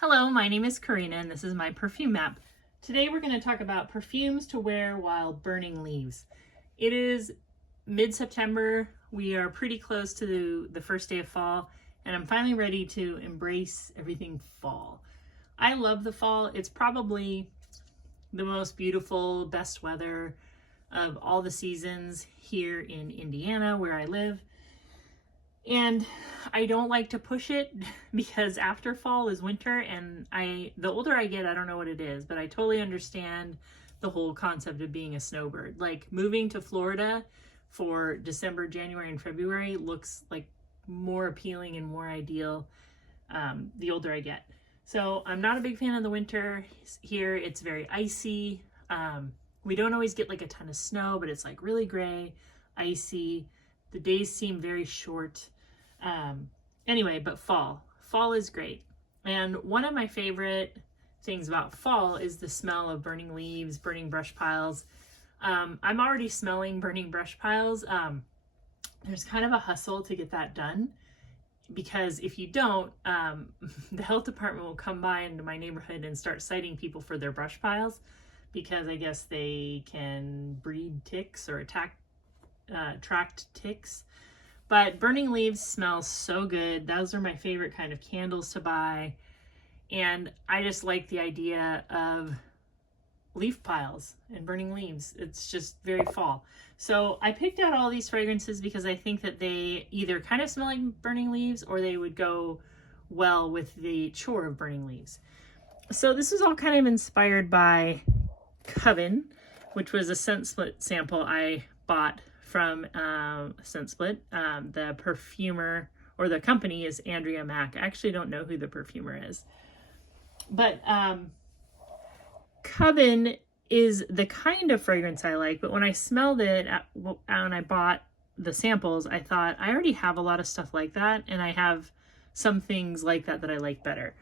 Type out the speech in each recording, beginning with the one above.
Hello, my name is Karina and this is my perfume map. Today we're going to talk about perfumes to wear while burning leaves. It is mid-September. We are pretty close to the first day of fall and I'm finally ready to embrace everything fall. I love the fall. It's probably the most beautiful, best weather of all the seasons here in Indiana where I live. And I don't like to push it because after fall is winter, and the older I get, I don't know what it is, but I totally understand the whole concept of being a snowbird. Like moving to Florida for December, January, and February looks like more appealing and more ideal the older I get. So I'm not a big fan of the winter here. It's very icy. We don't always get like a ton of snow, but it's like really gray, icy. The days seem very short. Anyway, but fall is great. And one of my favorite things about fall is the smell of burning leaves, burning brush piles. I'm already smelling burning brush piles. There's kind of a hustle to get that done because if you don't, the health department will come by into my neighborhood and start citing people for their brush piles because I guess they can breed ticks or attract ticks. But burning leaves smells so good. Those are my favorite kind of candles to buy. And I just like the idea of leaf piles and burning leaves. It's just very fall. So I picked out all these fragrances because I think that they either kind of smell like burning leaves or they would go well with the chore of burning leaves. So this is all kind of inspired by Coven, which was a scent split sample I bought from Scent Split. The perfumer or the company is Andrea Mack. I actually don't know who the perfumer is. But Coven is the kind of fragrance I like, but when I smelled it and I bought the samples, I thought I already have a lot of stuff like that and I have some things like that I like better.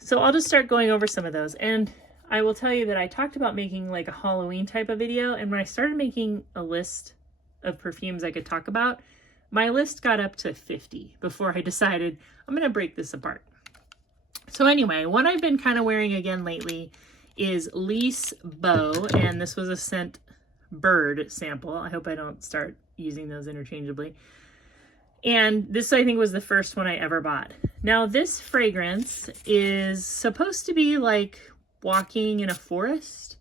So I'll just start going over some of those. And I will tell you that I talked about making like a Halloween type of video, and when I started making a list of perfumes I could talk about, my list got up to 50 before I decided I'm gonna break this apart. So anyway, what I've been kind of wearing again lately is Liis Bo, and this was a scent bird sample. I hope I don't start using those interchangeably. And this I think was the first one I ever bought. Now this fragrance is supposed to be like walking in a forest.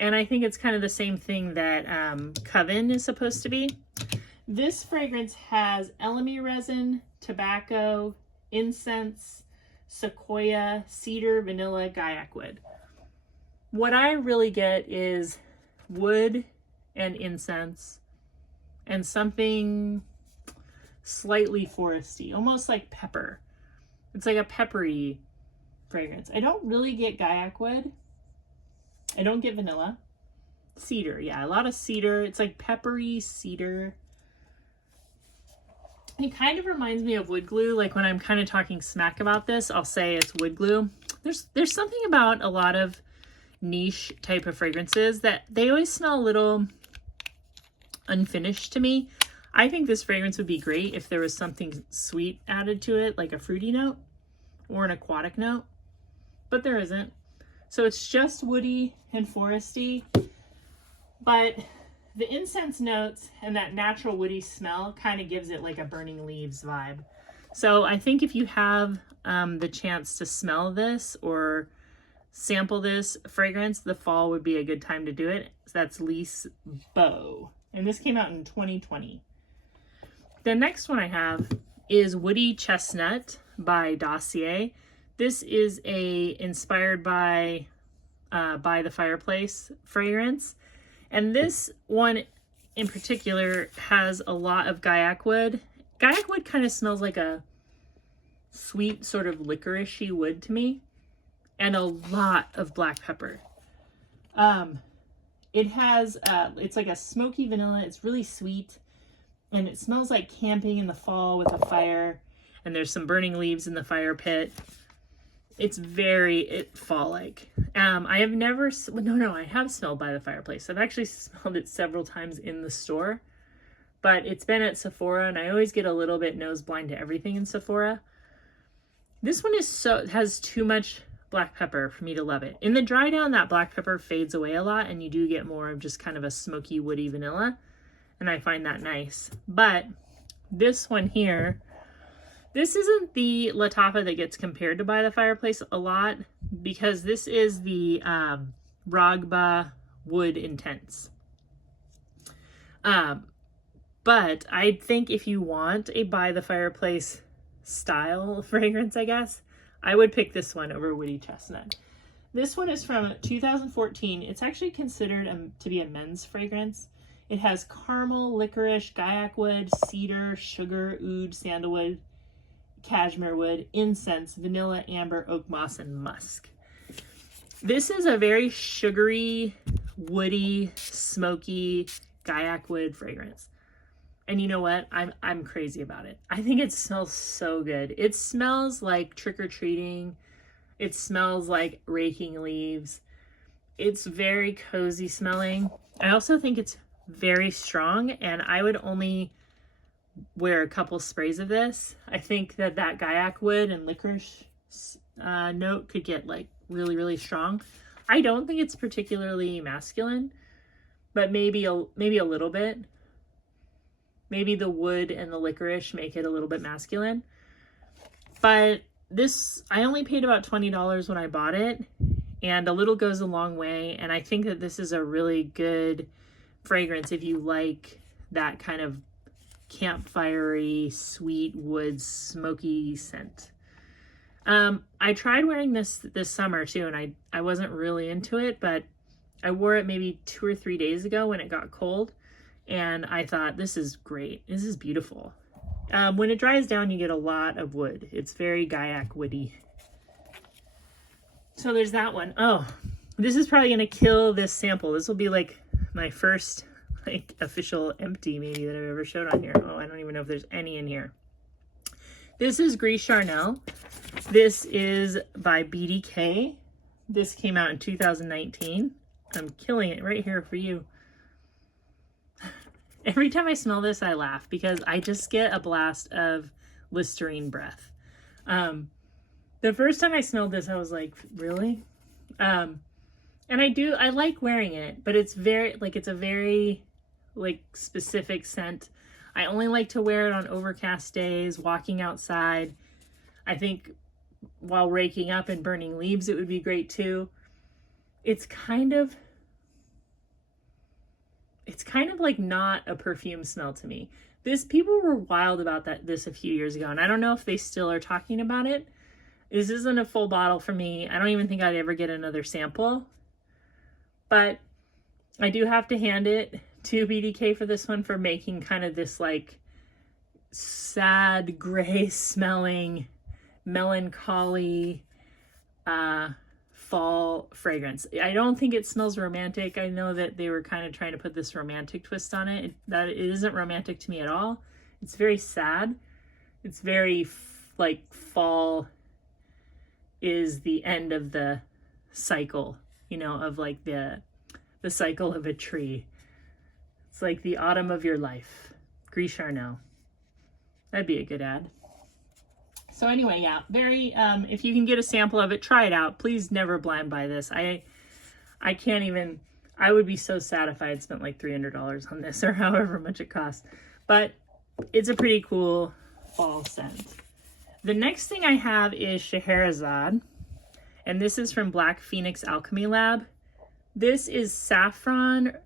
And I think it's kind of the same thing that Coven is supposed to be. This fragrance has elemi resin, tobacco, incense, sequoia, cedar, vanilla, gaiac wood. What I really get is wood and incense and something slightly foresty, almost like pepper. It's like a peppery fragrance. I don't really get gaiac wood. I don't get vanilla. Cedar, yeah, a lot of cedar. It's like peppery cedar. It kind of reminds me of wood glue. Like when I'm kind of talking smack about this, I'll say it's wood glue. There's something about a lot of niche type of fragrances that they always smell a little unfinished to me. I think this fragrance would be great if there was something sweet added to it, like a fruity note or an aquatic note, but there isn't. So it's just woody and foresty, but the incense notes and that natural woody smell kind of gives it like a burning leaves vibe. So I think if you have the chance to smell this or sample this fragrance, the fall would be a good time to do it. So that's Liis Bo, and this came out in 2020. The next one I have is Woody Chestnut by Dossier. This is inspired by the Fireplace fragrance. And this one in particular has a lot of gaiac wood. Gaiac wood kind of smells like a sweet sort of licoricey wood to me. And a lot of black pepper. It has, it's like a smoky vanilla. It's really sweet. And it smells like camping in the fall with a fire. And there's some burning leaves in the fire pit. It's very fall-like. I have never, I have smelled by the fireplace. I've actually smelled it several times in the store, but it's been at Sephora and I always get a little bit nose blind to everything in Sephora. This one has too much black pepper for me to love it. In the dry down, that black pepper fades away a lot and you do get more of just kind of a smoky, woody vanilla. And I find that nice. But this one here, this isn't the Lattafa that gets compared to By the Fireplace a lot, because this is the Ragbah Wood Intense. But I think if you want a By the Fireplace style fragrance, I guess, I would pick this one over Woody Chestnut. This one is from 2014. It's actually considered to be a men's fragrance. It has caramel, licorice, gaiac wood, cedar, sugar, oud, sandalwood, cashmere wood, incense, vanilla, amber, oak moss, and musk. This is a very sugary, woody, smoky, gaiac wood fragrance. And you know what? I'm crazy about it. I think it smells so good. It smells like trick-or-treating. It smells like raking leaves. It's very cozy smelling. I also think it's very strong, and I would only wear a couple sprays of this. I think that gaiac wood and licorice note could get like really, really strong. I don't think it's particularly masculine, but maybe a little bit. Maybe the wood and the licorice make it a little bit masculine. But this, I only paid about $20 when I bought it, and a little goes a long way. And I think that this is a really good fragrance if you like that kind of campfire-y, sweet wood, smoky scent. I tried wearing this summer too, and I wasn't really into it, but I wore it maybe 2 or 3 days ago when it got cold. And I thought, this is great. This is beautiful. When it dries down, you get a lot of wood. It's very gaiac woody. So there's that one. Oh, this is probably going to kill this sample. This will be like my first like official empty maybe that I've ever showed on here. Oh, I don't even know if there's any in here. This is Gris Charnel. This is by BDK. This came out in 2019. I'm killing it right here for you. Every time I smell this, I laugh because I just get a blast of Listerine breath. The first time I smelled this, I was like, really? And I like wearing it, but it's a very like specific scent. I only like to wear it on overcast days, walking outside. I think while raking up and burning leaves, it would be great too. It's kind of like not a perfume smell to me. People were wild about this a few years ago, and I don't know if they still are talking about it. This isn't a full bottle for me. I don't even think I'd ever get another sample. But I do have to hand it to BDK for this one for making kind of this like sad, gray smelling, melancholy, fall fragrance. I don't think it smells romantic. I know that they were kind of trying to put this romantic twist on it. That it isn't romantic to me at all. It's very sad. It's very like fall is the end of the cycle, you know, of like the cycle of a tree. It's like the autumn of your life. Gris Charnel. That'd be a good ad. So anyway, yeah, very, if you can get a sample of it, try it out. Please never blind buy this. I can't even, I would be so sad if I had spent like $300 on this or however much it costs. But it's a pretty cool fall scent. The next thing I have is Scherezade, and this is from Black Phoenix Alchemy Lab. This is saffron,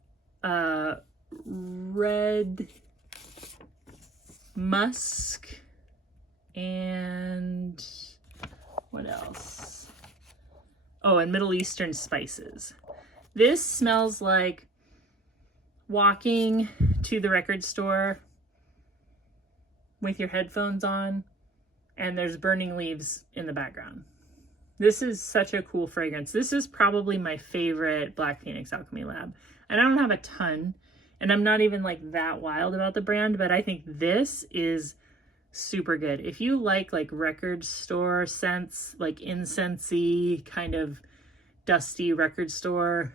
red musk, and what else? Oh, and Middle Eastern spices. This smells like walking to the record store with your headphones on and there's burning leaves in the background. This is such a cool fragrance. This is probably my favorite Black Phoenix Alchemy Lab. And I don't have a ton, and I'm not even like that wild about the brand, but I think this is super good. If you like record store scents, like incensey, kind of dusty record store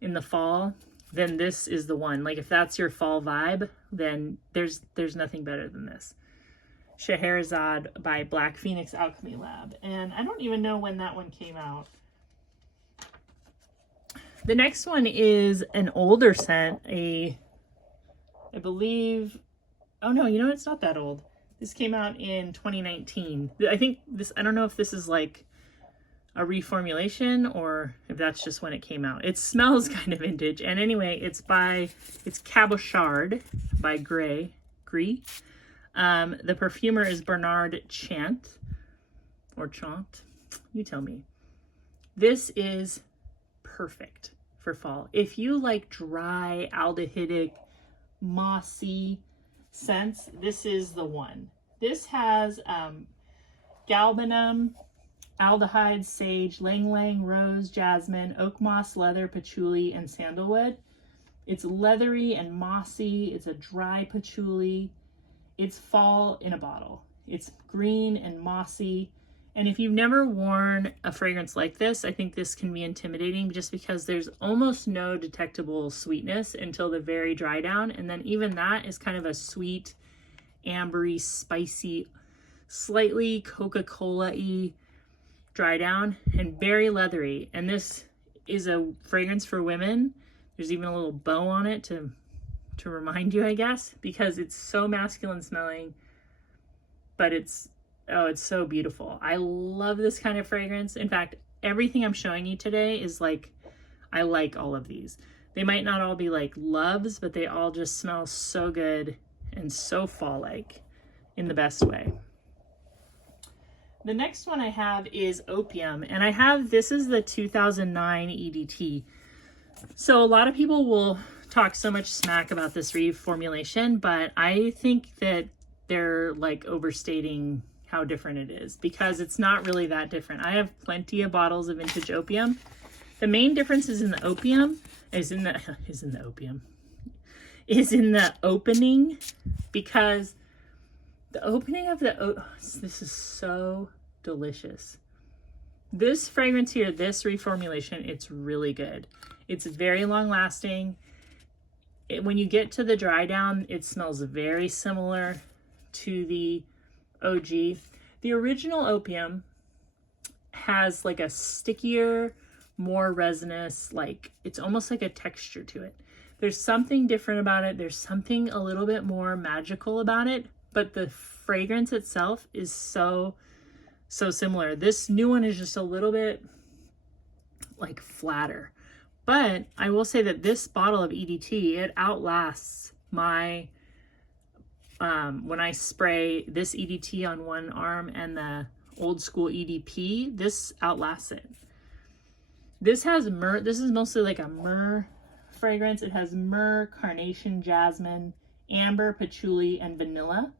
in the fall, then this is the one. Like if that's your fall vibe, then there's nothing better than this. Scherezade by Black Phoenix Alchemy Lab. And I don't even know when that one came out. The next one is an older scent, I believe, oh no, you know, it's not that old. This came out in 2019. I think this, I don't know if this is like a reformulation or if that's just when it came out. It smells kind of vintage. And anyway, it's Cabochard by Gris. The perfumer is Bernard Chant, or Chant, you tell me. This is perfect for fall. If you like dry, aldehydic, mossy scents, this is the one. This has galbanum, aldehyde, sage, lang-lang, rose, jasmine, oak moss, leather, patchouli, and sandalwood. It's leathery and mossy. It's a dry patchouli. It's fall in a bottle. It's green and mossy. And if you've never worn a fragrance like this, I think this can be intimidating just because there's almost no detectable sweetness until the very dry down. And then even that is kind of a sweet, ambery, spicy, slightly Coca-Cola-y dry down and very leathery. And this is a fragrance for women. There's even a little bow on it to remind you, I guess, because it's so masculine smelling, but it's so beautiful. I love this kind of fragrance. In fact, everything I'm showing you today is like, I like all of these. They might not all be like loves, but they all just smell so good and so fall-like in the best way. The next one I have is Opium, and this is the 2009 EDT. So a lot of people will talk so much smack about this reformulation, but I think that they're like overstating how different it is, because it's not really that different. I have plenty of bottles of vintage Opium. The main difference is in the opening, because the opening of this is so delicious. This fragrance here, this reformulation, it's really good. It's very long lasting. When you get to the dry down, it smells very similar to the OG. The original Opium has like a stickier, more resinous, like it's almost like a texture to it. There's something different about it. There's something a little bit more magical about it, but the fragrance itself is so similar. This new one is just a little bit like flatter. But I will say that this bottle of EDT, it outlasts my, when I spray this EDT on one arm and the old school EDP, this outlasts it. This has myrrh. This is mostly like a myrrh fragrance. It has myrrh, carnation, jasmine, amber, patchouli, and vanilla.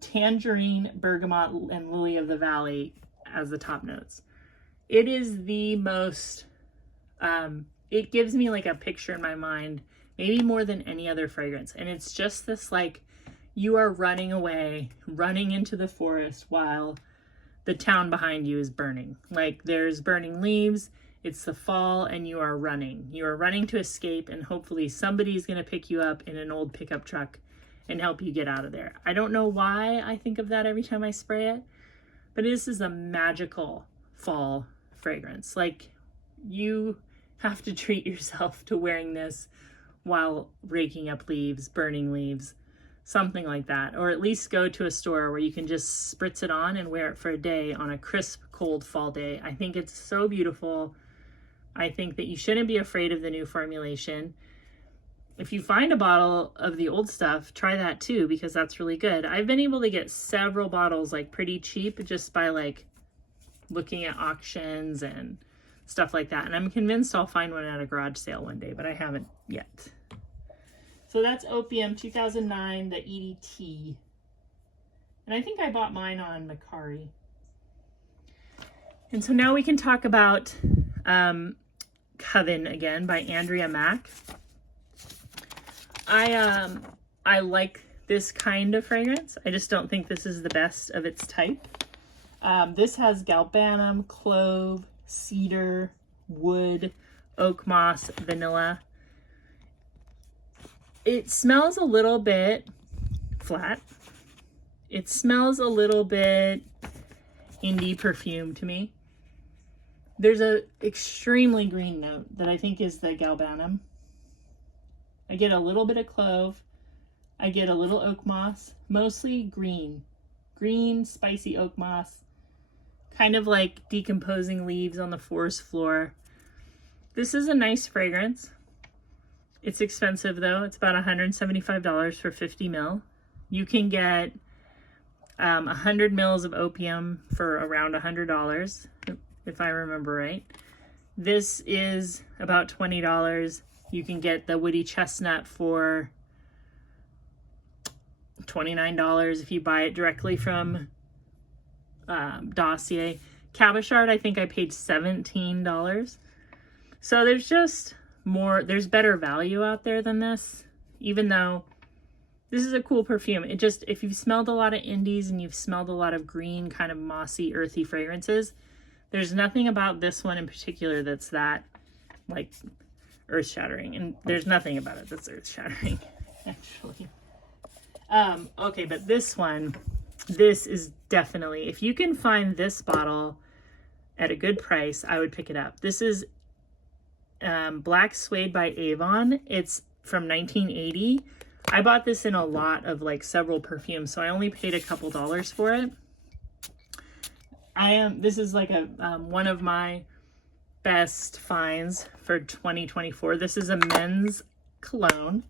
Tangerine, bergamot, and lily of the valley as the top notes. It is the most, it gives me like a picture in my mind, maybe more than any other fragrance. And it's just this like, you are running away, running into the forest while the town behind you is burning. Like there's burning leaves, it's the fall, and you are running. You are running to escape, and hopefully somebody's gonna pick you up in an old pickup truck and help you get out of there. I don't know why I think of that every time I spray it, but this is a magical fall fragrance. Like you have to treat yourself to wearing this while raking up leaves, burning leaves, something like that. Or at least go to a store where you can just spritz it on and wear it for a day on a crisp, cold fall day. I think it's so beautiful. I think that you shouldn't be afraid of the new formulation. If you find a bottle of the old stuff, try that too, because that's really good. I've been able to get several bottles like pretty cheap just by like looking at auctions and stuff like that. And I'm convinced I'll find one at a garage sale one day, but I haven't yet. So that's Opium 2009, the EDT. And I think I bought mine on Macari. And so now we can talk about Coven again by Andrea Mack. I like this kind of fragrance. I just don't think this is the best of its type. This has galbanum, clove, cedar, wood, oak moss, vanilla. It smells a little bit flat. It smells a little bit indie perfume to me. There's a extremely green note that I think is the galbanum. I get a little bit of clove. I get a little oak moss, mostly green. Green, spicy oak moss. Kind of like decomposing leaves on the forest floor. This is a nice fragrance. It's expensive though. It's about $175 for 50 ml. You can get 100 mils of opium for around $100, if I remember right. This is about $20. You can get the woody chestnut for $29 if you buy it directly from Dossier. Cabochard, I think I paid $17. So there's just more, there's better value out there than this, even though this is a cool perfume. It just, if you've smelled a lot of indies and you've smelled a lot of green, kind of mossy, earthy fragrances, there's nothing about this one in particular that's that, like, earth-shattering. And there's nothing about it that's earth-shattering, actually. Okay, but this one, this is definitely, if you can find this bottle at a good price, I would pick it up. This is Black Suede by Avon. It's from 1980. I bought this in a lot of like several perfumes, so I only paid a couple dollars for it. This is like a one of my best finds for 2024. This is a men's cologne.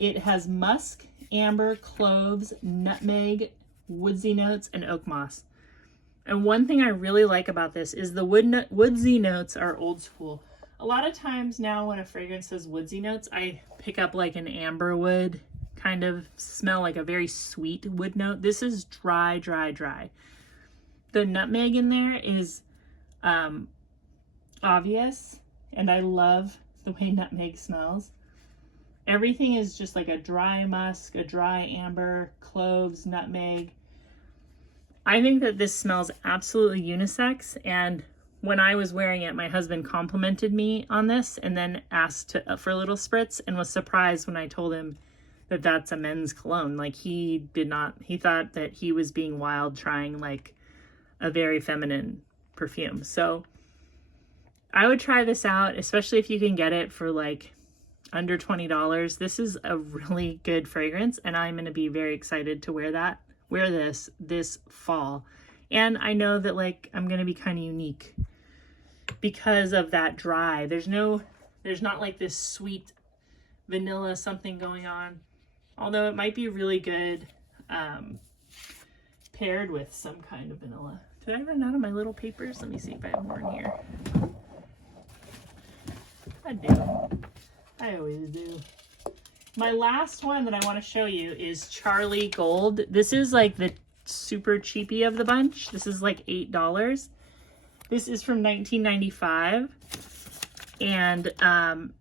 It has musk, amber, cloves, nutmeg, woodsy notes, and oak moss. And one thing I really like about this is the woodsy notes are old school. A lot of times now when a fragrance says woodsy notes, I pick up like an amber wood kind of smell, like a very sweet wood note. This is dry, dry, dry. The nutmeg in there is obvious, and I love the way nutmeg smells. Everything is just like a dry musk, a dry amber, cloves, nutmeg. I think that this smells absolutely unisex, and when I was wearing it, my husband complimented me on this and then asked for a little spritz and was surprised when I told him that that's a men's cologne. Like he thought that he was being wild trying like a very feminine perfume. So I would try this out, especially if you can get it for like under $20. This is a really good fragrance, and I'm going to be very excited to wear this fall. And I know that like I'm going to be kind of unique because of that dry. There's not like this sweet vanilla something going on, although it might be really good paired with some kind of vanilla. Did I run out of my little papers? Let me see if I have more in here. I do. I always do. My last one that I want to show you is Charlie Gold. This is like the super cheapy of the bunch. This is like $8. This is from 1995. And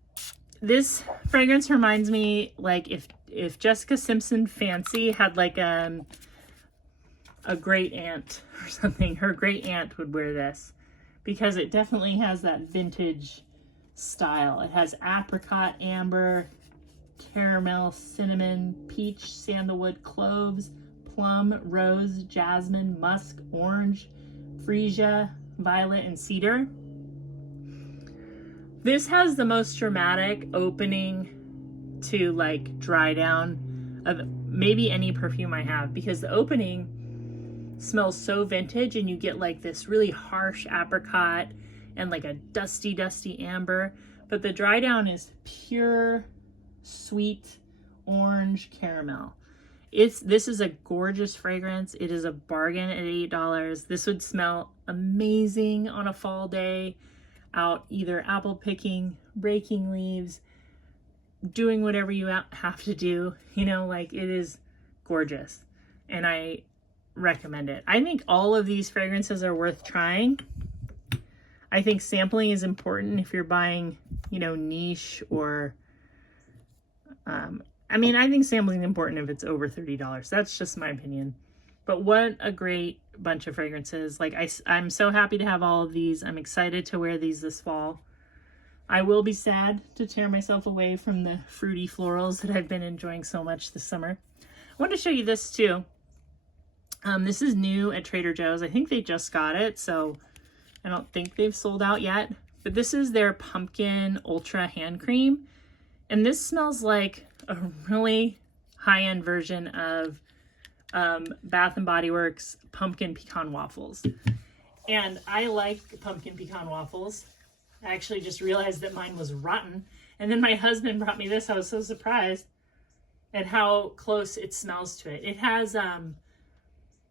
this fragrance reminds me like if Jessica Simpson Fancy had like a great aunt or something. Her great aunt would wear this because it definitely has that vintage style. It has apricot, amber, caramel, cinnamon, peach, sandalwood, cloves, plum, rose, jasmine, musk, orange, freesia, violet, and cedar. This has the most dramatic opening to like dry down of maybe any perfume I have, because the opening smells so vintage and you get like this really harsh apricot and like a dusty amber, but the dry down is pure sweet orange caramel. This is a gorgeous fragrance. It is a bargain at $8. This would smell amazing on a fall day out either apple picking, breaking leaves, doing whatever you have to do, you know, like it is gorgeous and I recommend it. I think all of these fragrances are worth trying. I think sampling is important if you're buying, you know, niche or I mean, I think sampling is important if it's over $30. That's just my opinion. But what a great bunch of fragrances. Like I'm so happy to have all of these. I'm excited to wear these this fall. I will be sad to tear myself away from the fruity florals that I've been enjoying so much this summer. I want to show you this too. This is new at Trader Joe's. I think they just got it, so I don't think they've sold out yet. But this is their Pumpkin Ultra Hand Cream. And this smells like a really high-end version of Bath & Body Works Pumpkin Pecan Waffles. And I like pumpkin pecan waffles. I actually just realized that mine was rotten. And then my husband brought me this. I was so surprised at how close it smells to it. It has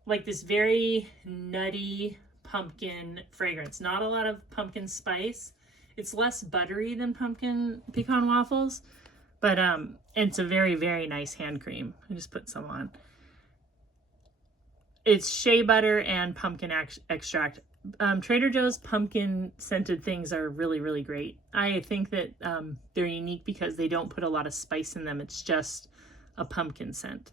like this very nutty pumpkin fragrance. Not a lot of pumpkin spice. It's less buttery than pumpkin pecan waffles. But it's a very, very nice hand cream. I just put some on. It's shea butter and pumpkin extract. Trader Joe's pumpkin scented things are really, really great. I think that they're unique because they don't put a lot of spice in them. It's just a pumpkin scent.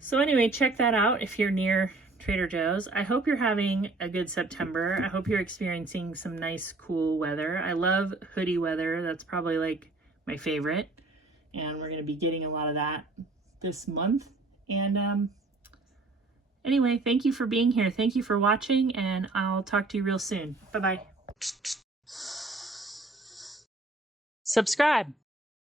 So anyway, check that out if you're near Trader Joe's. I hope you're having a good September. I hope you're experiencing some nice, cool weather. I love hoodie weather. That's probably like my favorite. And we're going to be getting a lot of that this month. And anyway, thank you for being here. Thank you for watching, and I'll talk to you real soon. Bye-bye. Subscribe.